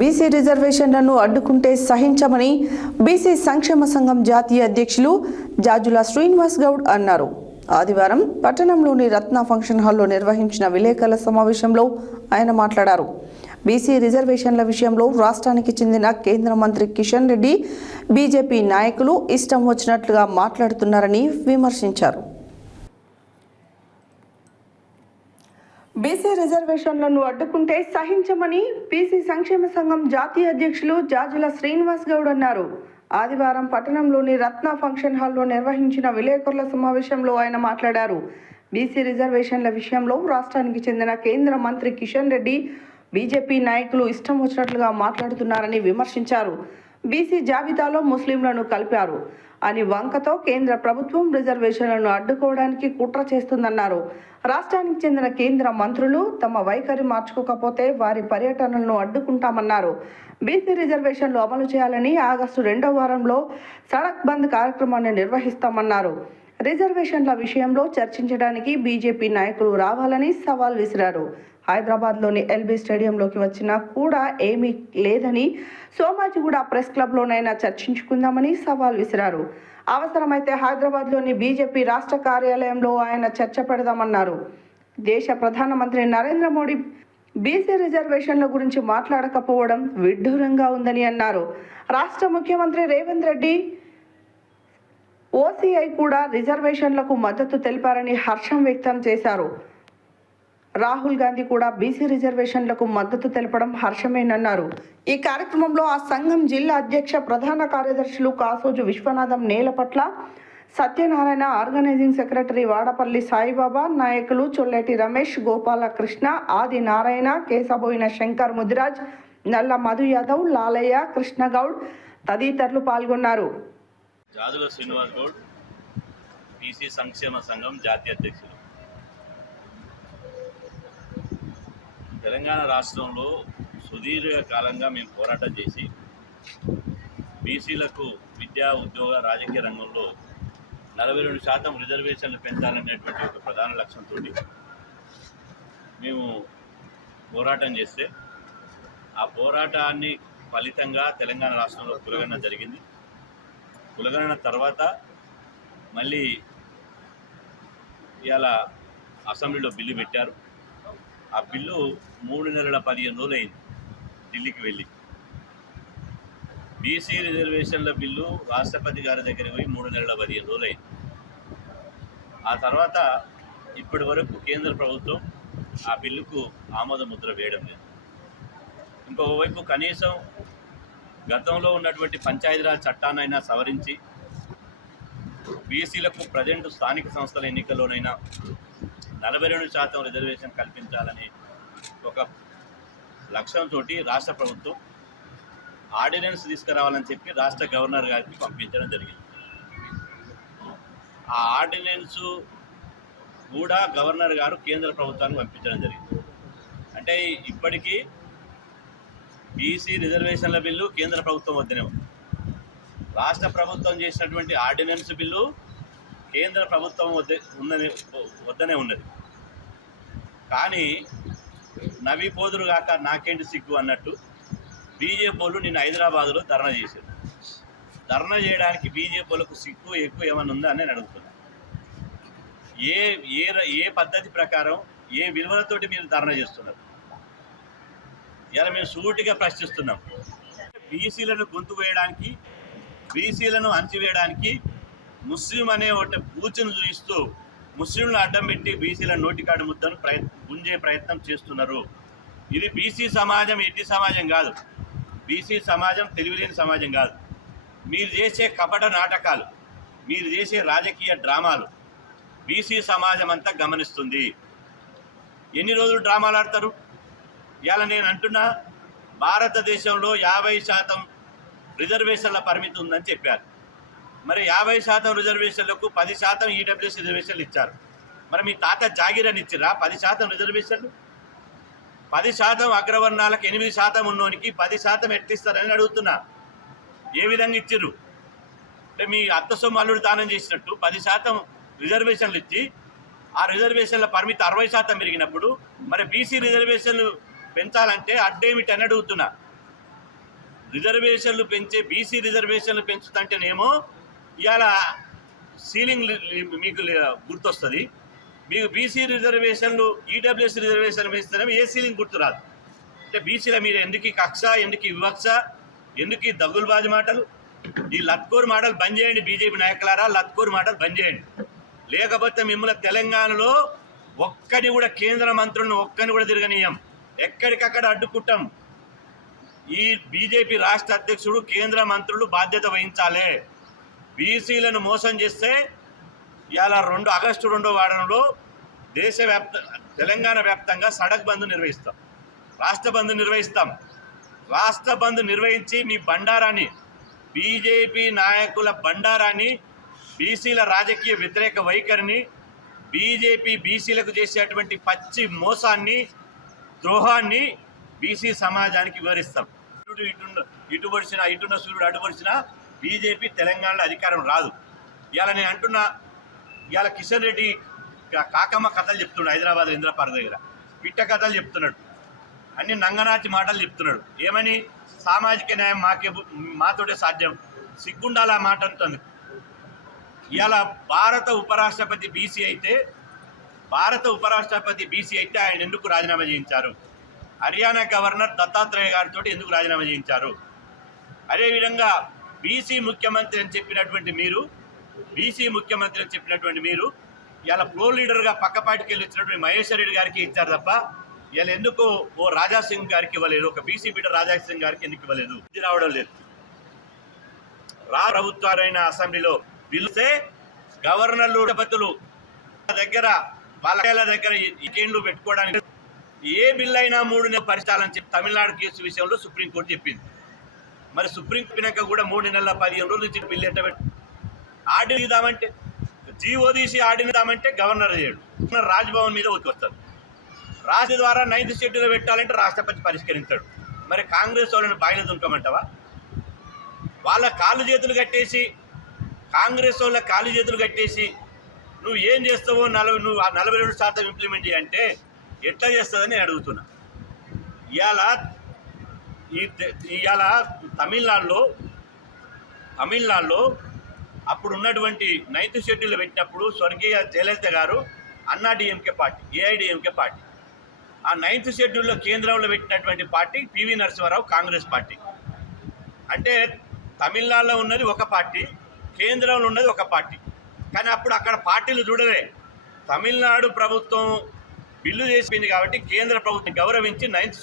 BC రిజర్వేషన్లను అడ్డుకుంటే సహించమని BC సంక్షేమ సంఘం జాతీయ అధ్యక్షులు జాజుల శ్రీనివాస్ గౌడ్ అన్నారు. ఆదివారం పట్టణంలోని రత్న ఫంక్షన్ హాల్లో నిర్వహించిన విలేకరుల సమావేశంలో ఆయన మాట్లాడారు. బీసీ రిజర్వేషన్ల విషయంలో రాష్ట్రానికి చెందిన కేంద్ర మంత్రి కిషన్ రెడ్డి బీజేపీ నాయకులు ఇష్టం వచ్చినట్లుగా మాట్లాడుతున్నారని విమర్శించారు. బీసీ రిజర్వేషన్లను అడ్డుకుంటే సహించమని బీసీ సంక్షేమ సంఘం జాతీయ అధ్యక్షులు జాజుల శ్రీనివాస్ గౌడ్ అన్నారు. ఆదివారం పట్టణంలోని రత్న ఫంక్షన్ హాల్లో నిర్వహించిన విలేకరుల సమావేశంలో ఆయన మాట్లాడారు. బీసీ రిజర్వేషన్ల విషయంలో రాష్ట్రానికి చెందిన కేంద్ర మంత్రి కిషన్ రెడ్డి బీజేపీ నాయకులు ఇష్టం వచ్చినట్లుగా మాట్లాడుతున్నారని విమర్శించారు. బీసీ జాబితాలో ముస్లింలను కలిపారు. అని వంకతో కేంద్ర ప్రభుత్వం రిజర్వేషన్లను అడ్డుకోవడానికి కుట్ర చేస్తుందన్నారు. రాష్ట్రానికి చెందిన కేంద్ర మంత్రులు తమ వైఖరి మార్చుకోకపోతే వారి పర్యటనలను అడ్డుకుంటామన్నారు. బీసీ రిజర్వేషన్లు అమలు చేయాలని ఆగస్టు రెండో వారంలో సడక్ బంద్ కార్యక్రమాన్ని నిర్వహిస్తామన్నారు. రిజర్వేషన్ల విషయంలో చర్చించడానికి బీజేపీ నాయకులు రావాలని సవాల్ విసిరారు. హైదరాబాద్లోని ఎల్బీ స్టేడియంలోకి వచ్చినా కూడా ఏమీ లేదని సోమాజిగూడ ప్రెస్ క్లబ్లోనైనా చర్చించుకుందామని సవాల్ విసిరారు. అవసరమైతే హైదరాబాద్లోని బీజేపీ రాష్ట్ర కార్యాలయంలో ఆయన చర్చ పెడదామన్నారు. దేశ ప్రధానమంత్రి నరేంద్ర మోడీ బీసీ రిజర్వేషన్ల గురించి మాట్లాడకపోవడం విడ్డూరంగా ఉందని అన్నారు. రాష్ట్ర ముఖ్యమంత్రి రేవంత్ రెడ్డి ఓసీఐ కూడా రిజర్వేషన్లకు మద్దతు తెలిపారని హర్షం వ్యక్తం చేశారు. రాహుల్ గాంధీ కూడా బీసీ రిజర్వేషన్లకు మద్దతు తెలపడం హర్షమేనన్నారు. ఈ కార్యక్రమంలో ఆ సంఘం జిల్లా అధ్యక్ష ప్రధాన కార్యదర్శులు కాసోజు విశ్వనాథం నేలపట్ల సత్యనారాయణ ఆర్గనైజింగ్ సెక్రటరీ వాడపల్లి సాయిబాబా నాయకులు చొల్లెటి రమేష్ గోపాల కృష్ణ ఆది నారాయణ కేశబోయిన శంకర్ ముదిరాజ్ నల్ల మధు యాదవ్ లాలయ్య కృష్ణగౌడ్ తదితరులు పాల్గొన్నారు. జాదుల శ్రీనివాస్ గౌడ్ బీసీ సంక్షేమ సంఘం జాతీయ అధ్యక్షులు. తెలంగాణ రాష్ట్రంలో సుదీర్ఘ కాలంగా మేము పోరాటం చేసి బీసీలకు విద్యా ఉద్యోగ రాజకీయ రంగంలో నలభై రెండు శాతం రిజర్వేషన్లు పెంచాలనేటువంటి ఒక ప్రధాన లక్ష్యంతో మేము పోరాటం చేస్తే ఆ పోరాటాన్ని ఫలితంగా తెలంగాణ రాష్ట్రంలో కులగన్న జరిగింది. కులగణన తర్వాత మళ్ళీ ఇవాళ అసెంబ్లీలో బిల్లు పెట్టారు. ఆ బిల్లు మూడు నెలల పదిహేను రోజులు అయింది ఢిల్లీకి వెళ్ళి. బీసీ రిజర్వేషన్ల బిల్లు రాష్ట్రపతి గారి దగ్గరికి పోయి మూడు నెలల పదిహేను రోజులు అయింది ఆ తర్వాత ఇప్పటి వరకు కేంద్ర ప్రభుత్వం ఆ బిల్లుకు ఆమోద ముద్ర వేయడం లేదు. ఇంకొక వైపు కనీసం గతంలో ఉన్నటువంటి పంచాయతీరాజ్ చట్టాన్నైనా సవరించి బీసీలకు ప్రజెంట్ స్థానిక సంస్థల ఎన్నికల్లోనైనా నలభై రెండు శాతం రిజర్వేషన్ కల్పించాలని ఒక లక్ష్యంతో రాష్ట్ర ప్రభుత్వం ఆర్డినెన్స్ తీసుకురావాలని చెప్పి రాష్ట్ర గవర్నర్ గారికి పంపించడం జరిగింది. ఆ ఆర్డినెన్స్ కూడా గవర్నర్ గారు కేంద్ర ప్రభుత్వానికి పంపించడం జరిగింది. అంటే ఇప్పటికీ బీసీ రిజర్వేషన్ల బిల్లు కేంద్ర ప్రభుత్వం వద్దనే ఉంది. రాష్ట్ర ప్రభుత్వం చేసినటువంటి ఆర్డినెన్స్ బిల్లు కేంద్ర ప్రభుత్వం వద్ద ఉన్నది వద్దనే ఉన్నది. కానీ నవి పోదురు కాక నాకేంటి సిగ్గు అన్నట్టు బీజేపీ వాళ్ళు నిన్న హైదరాబాద్లో ధర్నా చేశారు. ధర్నా చేయడానికి బీజేపీ వాళ్ళకు సిగ్గు ఎక్కువ ఏమైనా ఉందా అని నేను అడుగుతున్నా. ఏ ఏ ఏ పద్ధతి ప్రకారం ఏ విలువలతోటి మీరు ధర్నా చేస్తున్నారు? ఇలా మేము సూటిగా ప్రశ్నిస్తున్నాం. బీసీలను గొంతు వేయడానికి బీసీలను అణచివేయడానికి ముస్లిం అనే ఒకటి పూచను చూపిస్తూ ముస్లింలను అడ్డం పెట్టి బీసీల నోటికాడు ముద్దను ప్రయ గుంజే ప్రయత్నం చేస్తున్నారు. ఇది బీసీ సమాజం ఎట్టి సమాజం కాదు. బీసీ సమాజం తెలివిలేని సమాజం కాదు. మీరు చేసే కపట నాటకాలు మీరు చేసే రాజకీయ డ్రామాలు బీసీ సమాజం అంతా గమనిస్తుంది. ఎన్ని రోజులు డ్రామాలు ఆడతారు? ఇలా నేను అంటున్నా భారతదేశంలో యాభై శాతం రిజర్వేషన్ల పరిమితి ఉందని చెప్పారు. మరి యాభై శాతం రిజర్వేషన్లకు పది శాతం ఈడబ్ల్యూఎస్ రిజర్వేషన్లు ఇచ్చారు. మరి మీ తాత జాగిరని ఇచ్చిరా పది శాతం రిజర్వేషన్లు? పది శాతం అగ్రవర్ణాలకు ఎనిమిది శాతం ఉన్నోనికి పది శాతం ఎట్టిస్తారని అడుగుతున్నా. ఏ విధంగా ఇచ్చిర్రు? అంటే మీ అత్త సొమ్ము అల్లుడు దానం చేసినట్టు పది శాతం రిజర్వేషన్లు ఇచ్చి ఆ రిజర్వేషన్ల పరిమితి అరవై శాతం పెరిగినప్పుడు మరి బీసీ రిజర్వేషన్లు పెంచాలంటే అడ్డేమిటి అని అడుగుతున్నా. రిజర్వేషన్లు పెంచే బీసీ రిజర్వేషన్లు పెంచుతుంటేనేమో ఇవాళ సీలింగ్ మీకు గుర్తొస్తుంది. మీకు బీసీ రిజర్వేషన్లు ఈడబ్ల్యూఎస్ రిజర్వేషన్ పెంచుతారేమో ఏ సీలింగ్ గుర్తు రాదు. అంటే బీసీల మీద ఎందుకు కక్ష ఎందుకు వివక్ష ఎందుకు ఈ మాటలు? ఈ లత్కూర్ మాటలు బంద్ చేయండి బీజేపీ నాయకులారా లత్కూర్ మాటలు బంద్ చేయండి. లేకపోతే మిమ్మల్ని తెలంగాణలో ఒక్కడి కూడా కేంద్ర మంత్రులను ఒక్కని కూడా తిరగనీయం. ఎక్కడికక్కడ అడ్డుకుంటాం ఈ బీజేపీ రాష్ట్ర అధ్యక్షుడు కేంద్ర మంత్రులు బాధ్యత వహించాలి. బీసీలను మోసం చేస్తే ఇవాళ రెండు ఆగస్టు రెండో వారంలో దేశవ్యాప్త తెలంగాణ వ్యాప్తంగా సడక్ బంద్ నిర్వహిస్తాం. రాష్ట్ర బంద్ నిర్వహిస్తాం. రాష్ట్ర బంద్ నిర్వహించి మీ బండారాన్ని బీజేపీ నాయకుల బండారాన్ని బీసీల రాజకీయ వ్యతిరేక వైఖరిని బీజేపీ బీసీలకు చేసేటువంటి పచ్చి మోసాన్ని ద్రోహాన్ని బీసీ సమాజానికి వివరిస్తాం. ఇటు ఇటున్న ఇటు పడిచిన ఇటున్న సూర్యుడు అటుపడిచిన బీజేపీ తెలంగాణలో అధికారం రాదు. ఇవాళ నేను అంటున్నా ఇవాళ కిషన్ రెడ్డి కాకమ్మ కథలు చెప్తున్నాడు హైదరాబాద్ ఇంద్రపార దగ్గర. పిట్ట కథలు చెప్తున్నాడు. అన్ని నంగనాచి మాటలు చెప్తున్నాడు. ఏమని? సామాజిక న్యాయం మాకే మాతోటే సాధ్యం. సిగ్గుండాల మాట అంటుంది ఇవాళ భారత ఉపరాష్ట్రపతి బీసీ అయితే భారత ఉపరాష్ట్రపతి బీసీ అయితే ఆయన ఎందుకు రాజీనామా చేయించారు? హర్యానా గవర్నర్ దత్తాత్రేయ గారితో ఎందుకు రాజీనామా చేయించారు? అదేవిధంగా బీసీ ముఖ్యమంత్రి అని చెప్పినటువంటి మీరు బీసీ ముఖ్యమంత్రి అని చెప్పినటువంటి మీరు ఇలా ఫ్లో లీడర్గా పక్కపాటికి వెళ్ళి వచ్చినటువంటి మహేశ్వర్ రెడ్డి గారికి ఇచ్చారు తప్ప ఇలా ఎందుకు ఓ రాజాసింగ్ గారికి ఇవ్వలేదు ఒక బీసీ బిడ్డ రాజా సింగ్ గారికి ఎందుకు ఇవ్వలేదు? ఇది రావడం లేదు. రా ప్రభుత్వాలైన అసెంబ్లీలో పిలిస్తే గవర్నర్లు రాష్ట్రపతులు దగ్గర వాళ్ళ దగ్గర ఇకేండ్లు పెట్టుకోవడానికి ఏ బిల్ అయినా మూడు నెలలు పరిచాలని చెప్పి తమిళనాడు కేసు విషయంలో సుప్రీంకోర్టు చెప్పింది. మరి సుప్రీం చెప్పినాక కూడా మూడు నెలల పదిహేను రోజుల నుంచి బిల్లు ఎట్ట పెట్టి? ఆర్డర్ ఇద్దామంటే జీవో తీసి ఆర్డర్ ఇద్దామంటే గవర్నర్ చేయడు గవర్నర్ రాజ్భవన్ మీద వచ్చి వస్తాడు. రాష్ట్ర ద్వారా నైన్త్ షెడ్యూల్ పెట్టాలంటే రాష్ట్రపతి పరిష్కరించాడు. మరి కాంగ్రెస్ వాళ్ళని బాయిల దుంకమంటావా? వాళ్ళ కాళ్ళు చేతులు కట్టేసి కాంగ్రెస్ వాళ్ళ కాళ్ళు చేతులు కట్టేసి నువ్వు ఏం చేస్తావో నలభై నువ్వు ఆ నలభై రెండు శాతం ఇంప్లిమెంట్ అంటే ఎట్లా చేస్తుందని నేను అడుగుతున్నా. ఇవాళ ఈ ఇవాళ తమిళనాడులో తమిళనాడులో అప్పుడు ఉన్నటువంటి నైన్త్ షెడ్యూల్ పెట్టినప్పుడు స్వర్గీయ జయలలిత గారు అన్నాడీఎంకే పార్టీ ఏఐడిఎంకే పార్టీ. ఆ నైన్త్ షెడ్యూల్లో కేంద్రంలో పెట్టినటువంటి party PV Narasimha Rao Congress party. అంటే తమిళనాడులో ఉన్నది ఒక పార్టీ కేంద్రంలో ఉన్నది ఒక పార్టీ. కానీ అప్పుడు అక్కడ పార్టీలు చూడలే. తమిళనాడు ప్రభుత్వం బిల్లు చేసింది కాబట్టి కేంద్ర ప్రభుత్వం గౌరవించి నైన్త్